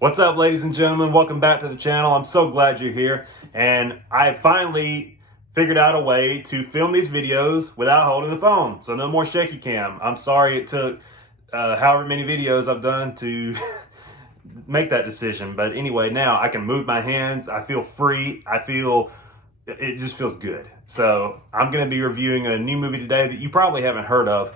What's up, ladies and gentlemen? Welcome back to the channel. I'm so glad you're here. And I finally figured out a way to film these videos without holding the phone. So no more shaky cam. I'm sorry it took however many videos I've done to make that decision. But anyway, now I can move my hands. I feel free. It just feels good. So I'm going to be reviewing a new movie today that you probably haven't heard of.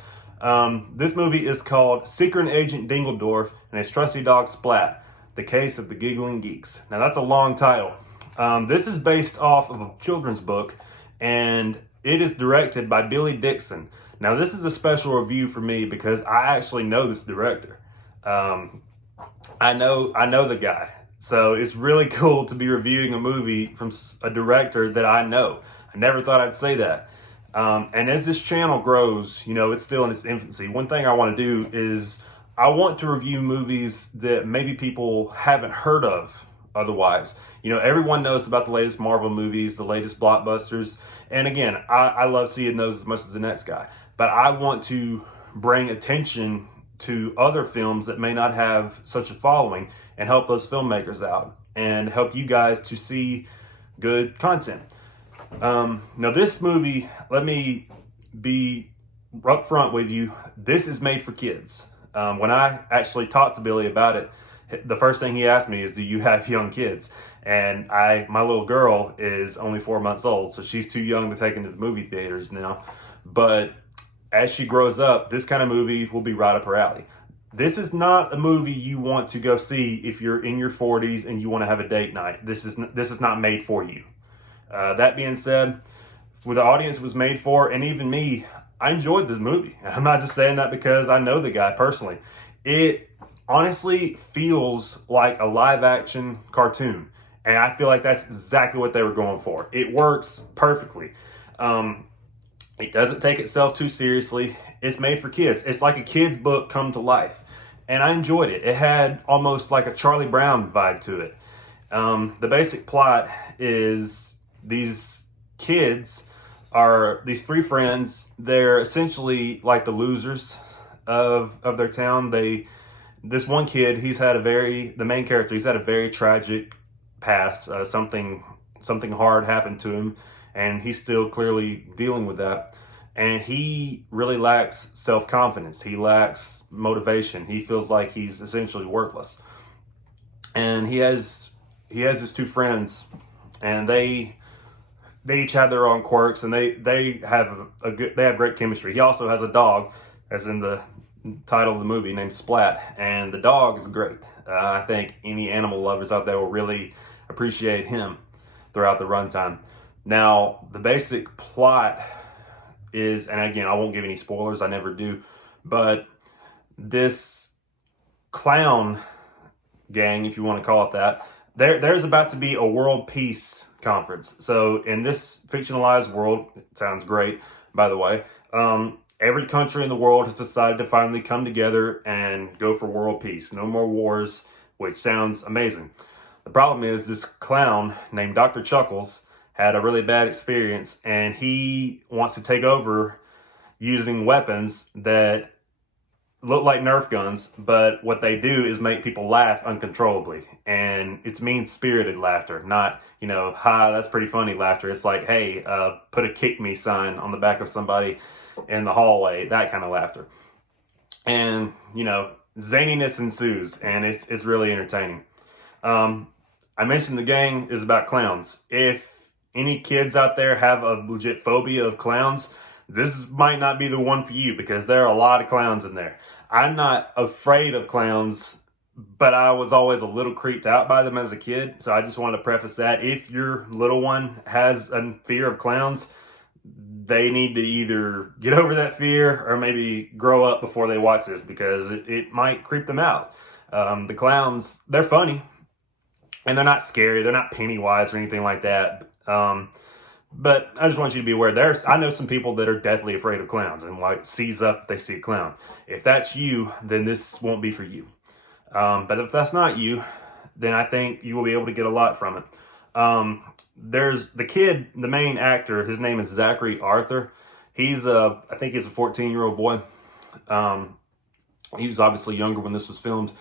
This movie is called Secret Agent Dingledorf, and it's Trusty Dog Splat, The Case of the Giggling Geeks. Now that's a long title. This is based off of a children's book, and it is directed by Billy Dixon. Now this is a special review for me because I actually know this director. I know the guy. So it's really cool to be reviewing a movie from a director that I know. I never thought I'd say that. And as this channel grows, it's still in its infancy. One thing I want to do is I want to review movies that maybe people haven't heard of otherwise. Everyone knows about the latest Marvel movies, the latest blockbusters. And again, I love seeing those as much as the next guy. But I want to bring attention to other films that may not have such a following and help those filmmakers out and help you guys to see good content. Now this movie, let me be upfront with you, this is made for kids. When I actually talked to Billy about it, the first thing he asked me is, do you have young kids? And my little girl is only 4 months old, so she's too young to take into the movie theaters now. But as she grows up, this kind of movie will be right up her alley. This is not a movie you want to go see if you're in your 40s and you want to have a date night. This is not made for you. That being said, with the audience it was made for, and even me, I enjoyed this movie. I'm not just saying that because I know the guy personally. It honestly feels like a live action cartoon. And I feel like that's exactly what they were going for. It works perfectly. It doesn't take itself too seriously. It's made for kids. It's like a kid's book come to life. And I enjoyed it. It had almost like a Charlie Brown vibe to it. The basic plot is these kids are these three friends. They're essentially like the losers of their town. This one kid, the main character, he's had a very tragic past. Something hard happened to him, and he's still clearly dealing with that. And he really lacks self-confidence. He lacks motivation. He feels like he's essentially worthless. And he has his two friends, and they each have their own quirks, and they have great chemistry. He also has a dog, as in the title of the movie, named Splat, and the dog is great. I think any animal lovers out there will really appreciate him throughout the runtime. Now, the basic plot is, and again, I won't give any spoilers, I never do, but this clown gang, if you want to call it that, there's about to be a world peace conference. So in this fictionalized world, it sounds great, by the way, every country in the world has decided to finally come together and go for world peace. No more wars, which sounds amazing. The problem is this clown named Dr. Chuckles had a really bad experience, and he wants to take over using weapons that look like Nerf guns, but what they do is make people laugh uncontrollably. And it's mean-spirited laughter, not, ha, that's pretty funny laughter. It's like, hey, put a kick me sign on the back of somebody in the hallway, that kind of laughter. And, zaniness ensues, and it's really entertaining. I mentioned the gang is about clowns. If any kids out there have a legit phobia of clowns, this might not be the one for you because there are a lot of clowns in there. I'm not afraid of clowns, but I was always a little creeped out by them as a kid. So I just wanted to preface that. If your little one has a fear of clowns, they need to either get over that fear or maybe grow up before they watch this because it might creep them out. The clowns, they're funny and they're not scary. They're not Pennywise or anything like that. But I just want you to be aware. I know some people that are deathly afraid of clowns and like seize up if they see a clown. If that's you, then this won't be for you. But if that's not you, then I think you will be able to get a lot from it. There's the kid, the main actor, his name is Zachary Arthur. I think he's a 14-year-old boy. He was obviously younger when this was filmed.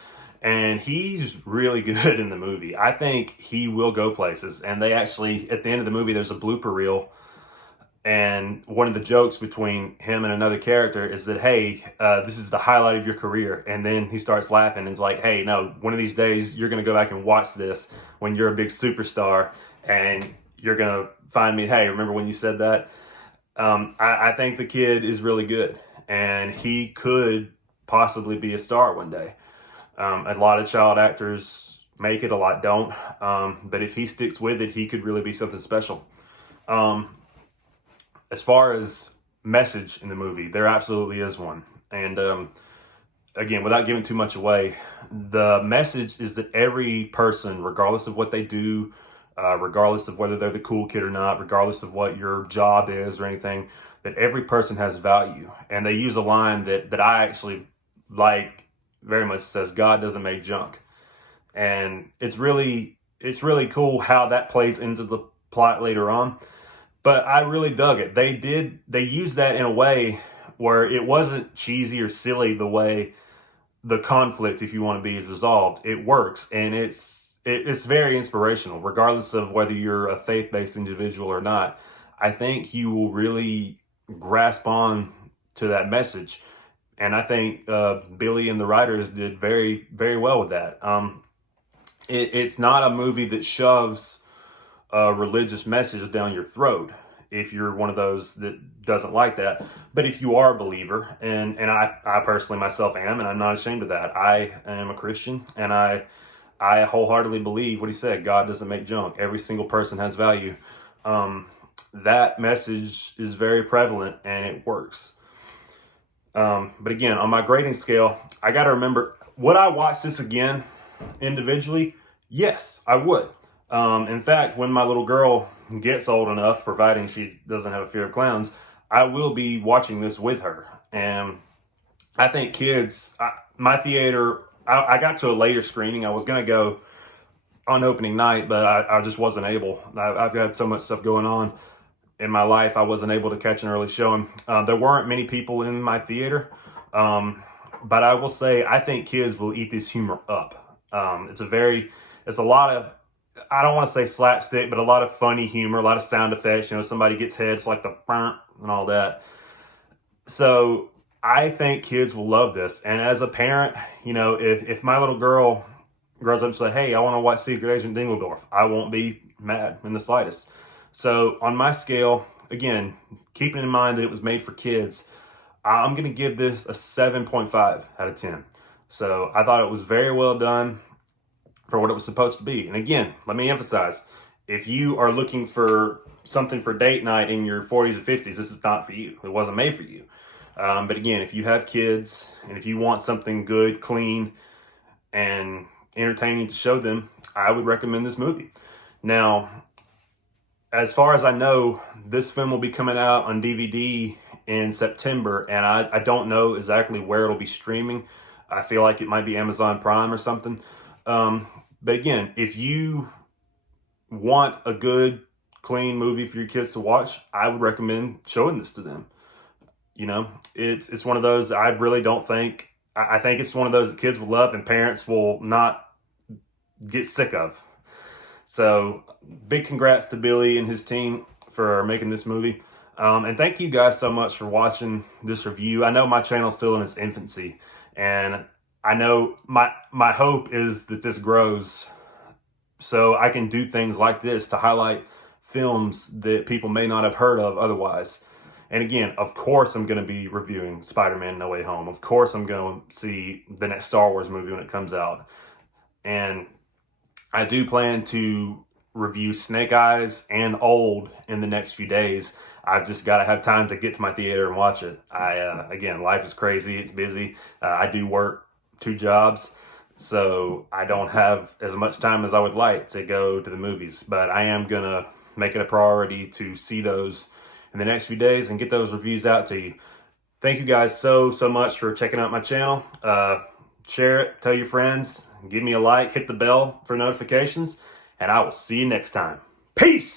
And he's really good in the movie. I think he will go places. And they actually, at the end of the movie, there's a blooper reel. And one of the jokes between him and another character is that, hey, this is the highlight of your career. And then he starts laughing and is like, hey, no, one of these days you're going to go back and watch this when you're a big superstar. And you're going to find me, hey, remember when you said that? I think the kid is really good. And he could possibly be a star one day. A lot of child actors make it, a lot don't. But if he sticks with it, he could really be something special. As far as message in the movie, there absolutely is one. And again, without giving too much away, the message is that every person, regardless of what they do, regardless of whether they're the cool kid or not, regardless of what your job is or anything, that every person has value. And they use a line that I actually like very much, says, God doesn't make junk. And it's really cool how that plays into the plot later on. But I really dug it. They used that in a way where it wasn't cheesy or silly the way the conflict, if you want to be, is resolved. It works, and it's very inspirational, regardless of whether you're a faith-based individual or not. I think you will really grasp on to that message. And I think Billy and the writers did very, very well with that. It's not a movie that shoves a religious message down your throat if you're one of those that doesn't like that. But if you are a believer, and I personally myself am, and I'm not ashamed of that. I am a Christian, and I wholeheartedly believe what he said. God doesn't make junk. Every single person has value. That message is very prevalent, and it works. But again, on my grading scale, I got to remember, would I watch this again individually? Yes, I would. In fact, when my little girl gets old enough, providing she doesn't have a fear of clowns, I will be watching this with her. And I think kids, my theater, I got to a later screening. I was going to go on opening night, but I just wasn't able. I've got so much stuff going on in my life, I wasn't able to catch an early showing. There weren't many people in my theater, but I will say I think kids will eat this humor up. It's a lot of, I don't want to say slapstick, but a lot of funny humor, a lot of sound effects. Somebody gets hit, it's like the and all that. So I think kids will love this. And as a parent, if my little girl grows up and says, hey, I want to watch Secret Agent Dingledorf, I won't be mad in the slightest. So on my scale, again, keeping in mind that it was made for kids, I'm going to give this a 7.5 out of 10. So I thought it was very well done for what it was supposed to be. And again, let me emphasize, if you are looking for something for date night in your 40s or 50s, this is not for you. It wasn't made for you. But again, if you have kids and if you want something good, clean, and entertaining to show them, I would recommend this movie. Now, as far as I know, this film will be coming out on DVD in September, and I don't know exactly where it'll be streaming. I feel like it might be Amazon Prime or something. But again, if you want a good, clean movie for your kids to watch, I would recommend showing this to them. It's one of those I really don't think, I think it's one of those that kids will love and parents will not get sick of. So big congrats to Billy and his team for making this movie. And thank you guys so much for watching this review. I know my channel's still in its infancy, and I know my hope is that this grows so I can do things like this to highlight films that people may not have heard of otherwise. And again, of course I'm going to be reviewing Spider-Man No Way Home. Of course I'm going to see the next Star Wars movie when it comes out. And I do plan to review Snake Eyes and Old in the next few days. I've just got to have time to get to my theater and watch it. Again, life is crazy. It's busy. I do work 2 jobs, so I don't have as much time as I would like to go to the movies. But I am going to make it a priority to see those in the next few days and get those reviews out to you. Thank you guys so much for checking out my channel. Share it, tell your friends, give me a like, hit the bell for notifications, and I will see you next time. Peace!